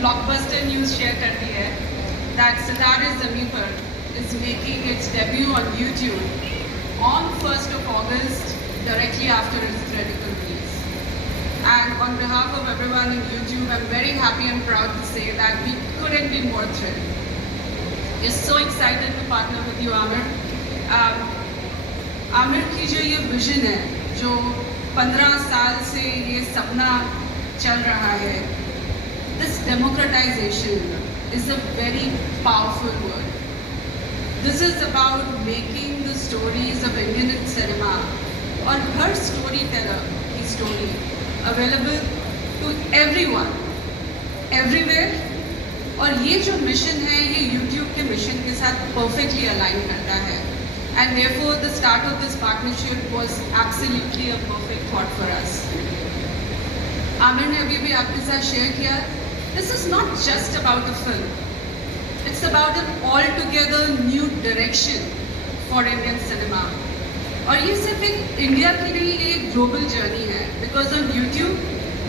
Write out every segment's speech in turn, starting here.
blockbuster news share कर दी है that Sitare Zameen Par is making its debut on YouTube on 1st of August, directly after its theatrical release. And on behalf of everyone in YouTube, I'm very happy and proud to say that we couldn't be more thrilled. We're so excited to partner with you, Amir. Aamir की जो ये vision है, जो 15 साल से ये सपना चल रहा है, this democratization is a very powerful word. This is about making the stories of Indian cinema और हर storyteller की story available to everyone, everywhere. और ये जो मिशन है, ये YouTube के मिशन के साथ perfectly align करता है. And therefore, the start of this partnership was absolutely a perfect thought for us. Amir ने अभी आपके साथ share किया, this is not just about the film. It's about an altogether new direction for Indian cinema. और ये सिर्फ एक India की नहीं, ये एक global journey है. Because on YouTube,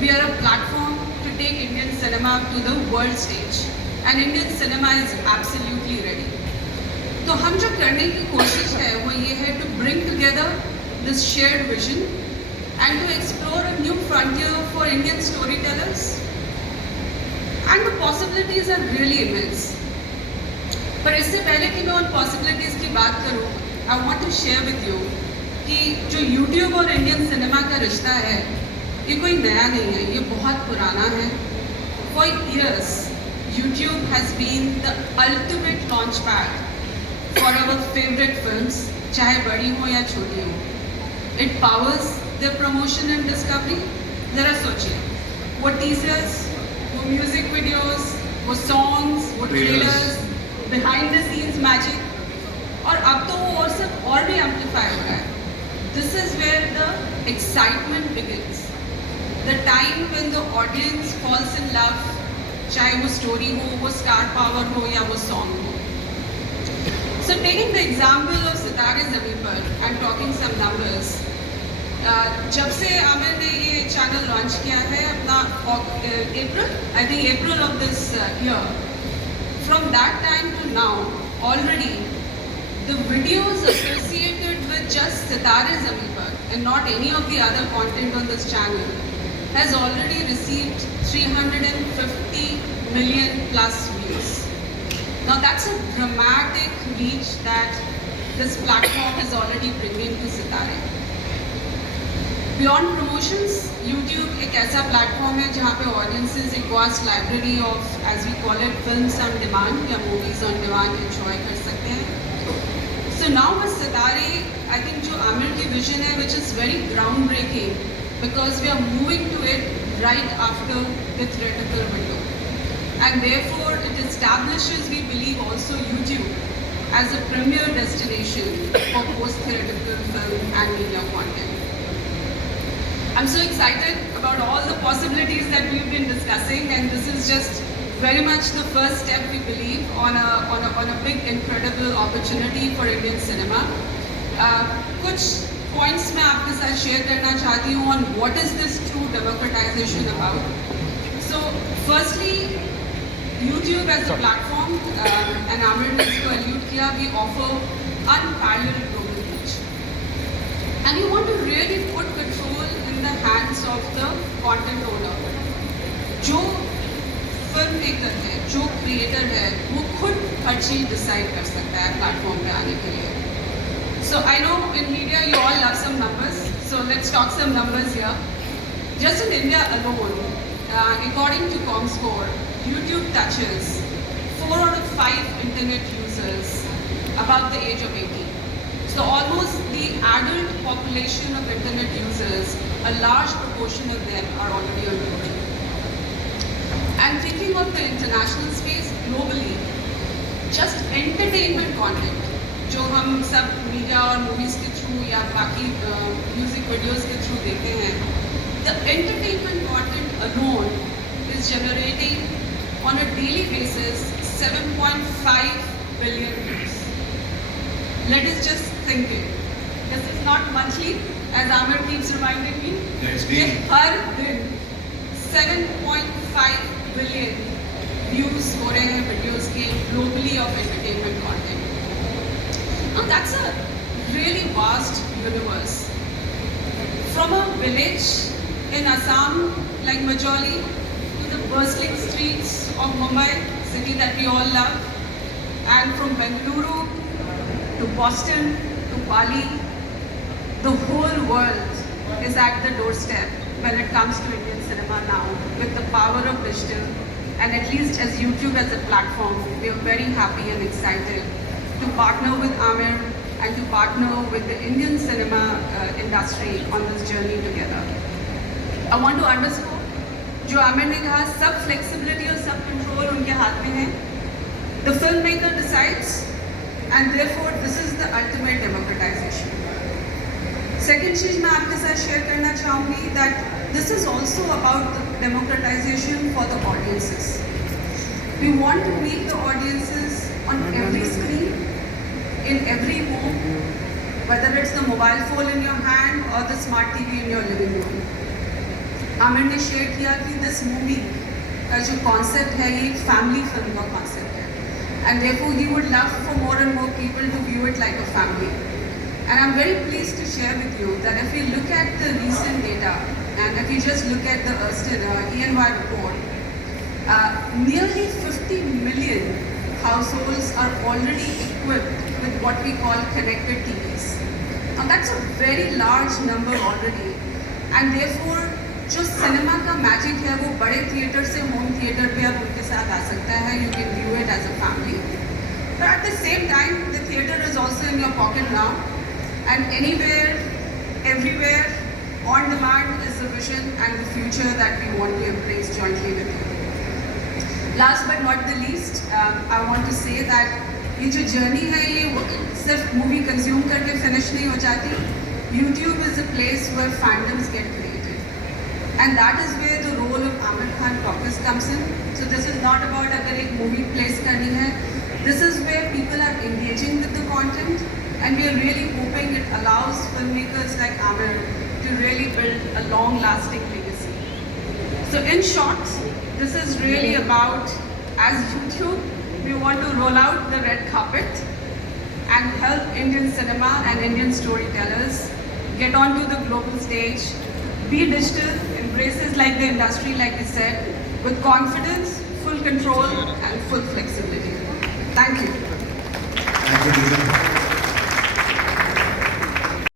we are a platform to take Indian cinema to the world stage. And Indian cinema is absolutely ready. तो हम जो करने की कोशिश है वो ये है to bring together this shared vision and to explore a new frontier for Indian storytellers. And the possibilities are really immense. पर इससे पहले कि मैं उन possibilities की बात करूं, I want to share with you कि जो YouTube और Indian cinema का रिश्ता है, ये कोई नया नहीं है, ये बहुत पुराना है. For years, YouTube has been the ultimate launchpad for our favorite films, चाहे बड़ी हो या छोटी हो. It powers their promotion and discovery. जरा सोचिए, वो teasers, वो music videos, वो songs, वो trailers, behind the scenes magic, और अब तो वो और सब और भी amplify हो रहा है. This is where the excitement begins. The time when the audience falls in love, चाहे वो story हो, वो star power हो या वो song हो. So taking the example of Sitare Zameen Par and talking some numbers, जब से आमिर ने ये चैनल लॉन्च किया है अपना April of this year, from that time to now, already the videos associated with just Sitare Zameen Par and not any of the other content on this channel has already received 350 million plus views. Now that's a dramatic reach that this platform is already bringing to Sitare. Beyond promotions, YouTube एक ऐसा platform है जहाँ पे audiences एक vast library of, as we call it, films on demand या movies on demand enjoy कर सकते हैं. So now with Sitare, I think जो आमिर की vision है, which is very groundbreaking, because we are moving to it right after the theatrical window. And therefore, it establishes, we believe, also YouTube as a premier destination for post-theatrical film and media content. I'm so excited about all the possibilities that we've been discussing, and this is just very much the first step, we believe, on a big, incredible opportunity for Indian cinema. कुछ points मैं आपके साथ share करना चाहती हूँ on what is this true democratization about. So, firstly, YouTube as a platform, and Amir ने इसको allude किया, we offer unparalleled global reach. And we want to really put control in the hands of the content owner. जो film maker है, जो creator है, वो खुद हर चीज़ decide कर सकता है platform पे आने के लिए. So I know in media you all love some numbers, so let's talk some numbers here. Just in India alone, according to ComScore, YouTube touches 4 out of 5 internet users above the age of 18. So almost the adult population of internet users, a large proportion of them are already on YouTube. And thinking of the international space globally, just entertainment content, जो हम सब media और movies के through या बाकी music videos के through देखते हैं, the entertainment content alone is generating on a daily basis 7.5 billion views. Let us just think it. This is not monthly, as Amir keeps reminding me. It's daily. हर दिन 7.5 billion views हो रहे हैं videos के globally of entertainment content. Now that's a really vast universe. From a village in Assam like Majoli to the bustling streets of Mumbai, city that we all love, and from Bengaluru to Boston to Bali, the whole world is at the doorstep when it comes to Indian cinema now, with the power of digital, and at least as YouTube as a platform, we are very happy and excited to partner with Amir and to partner with the Indian cinema industry on this journey together. I want to underscore, जो आमिर ने कहा, सब flexibility और सब control उनके हाथ में है. The filmmaker decides, and therefore this is the ultimate democratization. Second चीज़ मैं आपके साथ शेयर करना चाहूँगी that this is also about the democratization for the audiences. We want to meet the audiences on every screen, in every home, whether it's the mobile phone in your hand or the smart TV in your living room. Aamir ने share किया कि this movie का जो concept है ये family film का concept है, and therefore he would love for more and more people to view it like a family. And I'm very pleased to share with you that if we look at the recent data, and if you just look at the EY report, nearly 50 million households are already equipped with what we call connected TVs. Now that's a very large number already, and therefore जो cinema का magic है वो बड़े theatre से home theatre पे अब उनके साथ आ सकता है. You can view it as a family, but at the same time the theater is also in your pocket now, and anywhere, everywhere, on demand is the vision and the future that we want to embrace jointly with you. Last but not the least, I want to say that ये जो journey है ये सिर्फ movie consume करके finish नहीं हो जाती. YouTube is a place where fandoms get created, and that is where the role of Amir Khan Caucus comes in. So this is not about अगर एक movie place करनी है. This is where people are engaging with the content, and we are really hoping it allows filmmakers like Amir to really build a long-lasting legacy. So in short, this is really about, as YouTube, we want to roll out the red carpet and help Indian cinema and Indian storytellers get onto the global stage, be digital, embraces like the industry, like we said, with confidence, full control and full flexibility. Thank you. Thank you, Lisa.